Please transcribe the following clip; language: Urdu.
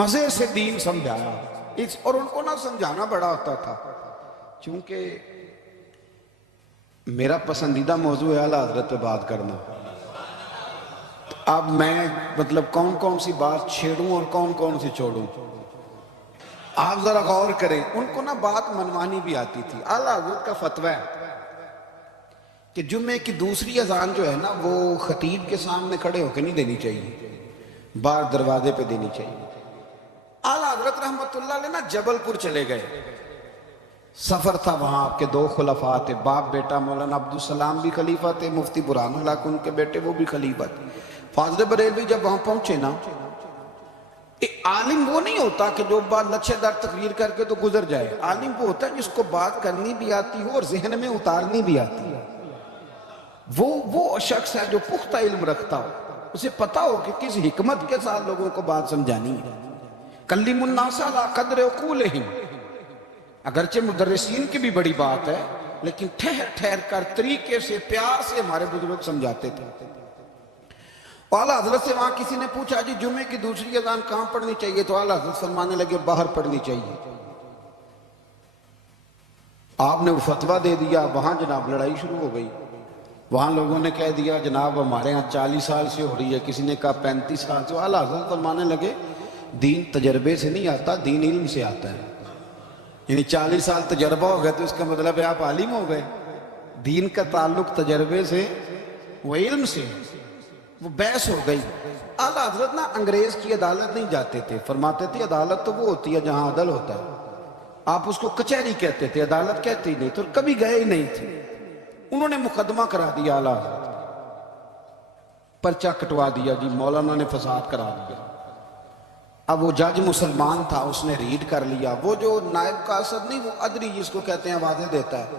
مزے سے دین سمجھایا اور ان کو نہ سمجھانا بڑا ہوتا تھا، چونکہ میرا پسندیدہ موضوع ہے اعلیٰ حضرت پہ بات کرنا۔ اب میں مطلب کون کون سی بات چھیڑوں اور کون کون سی چھوڑوں، آپ ذرا غور کریں۔ ان کو نہ بات منوانی بھی آتی تھی۔ اعلیٰ حضرت کا فتویٰ ہے کہ جمعے کی دوسری اذان جو ہے نا وہ خطیب کے سامنے کھڑے ہو کے نہیں دینی چاہیے، باہر دروازے پہ دینی چاہیے۔ اعلیٰ حضرت رحمت اللہ علیہ نا جبل پور چلے گئے، سفر تھا، وہاں آپ کے دو خلفاء تھے، باپ بیٹا، مولانا عبدالسلام بھی خلیفہ تھے، مفتی برہان اللہ ان کے بیٹے وہ بھی خلیفہ تھے۔ فاضل بریلوی جب وہاں پہنچے نا، عالم وہ نہیں ہوتا کہ جو بات لچھے دار تقریر کر کے تو گزر جائے، عالم وہ ہوتا ہے جس کو بات کرنی بھی آتی ہو اور ذہن میں اتارنی بھی آتی ہے۔ وہ شخص ہے جو پختہ علم رکھتا ہو، اسے پتا ہو کہ کس حکمت کے ساتھ لوگوں کو بات سمجھانی ہے۔ کلم الناس علی قدر عقولہم، اگرچہ مدرسین کی بھی بڑی بات ہے، لیکن ٹھہر ٹھہر کر طریقے سے پیار سے ہمارے بزرگ سمجھاتے تھے۔ اعلیٰ حضرت سے وہاں کسی نے پوچھا جی جمعے کی دوسری اذان کہاں پڑھنی چاہیے، تو اعلیٰ حضرت فرمانے لگے باہر پڑھنی چاہیے۔ آپ نے وہ فتویٰ دے دیا، وہاں جناب لڑائی شروع ہو گئی۔ وہاں لوگوں نے کہہ دیا جناب ہمارے ہاں 40 سال سے ہو رہی ہے، کسی نے کہا 35 سال سے۔ اعلیٰ حضرت فرمانے لگے دین تجربے سے نہیں آتا، دین علم سے آتا ہے۔ یعنی 40 سال تجربہ ہو گیا تو اس کا مطلب ہے آپ عالم ہو گئے۔ دین کا تعلق تجربے سے و علم سے، وہ بحث ہو گئی۔ اعلیٰ حضرت نا انگریز کی عدالت نہیں جاتے تھے، فرماتے تھے عدالت تو وہ ہوتی ہے جہاں عدل ہوتا ہے، آپ اس کو کچہری کہتے تھے، عدالت کہتے ہی نہیں، تو کبھی گئے ہی نہیں تھے۔ انہوں نے مقدمہ کرا دیا، اعلیٰ حضرت پرچہ کٹوا دیا، جی مولانا نے فساد کرا دیا۔ اب وہ جج مسلمان تھا، اس نے ریڈ کر لیا، وہ جو نائب قاصد نہیں، وہ ادری جس کو کہتے ہیں آوازیں دیتا ہے،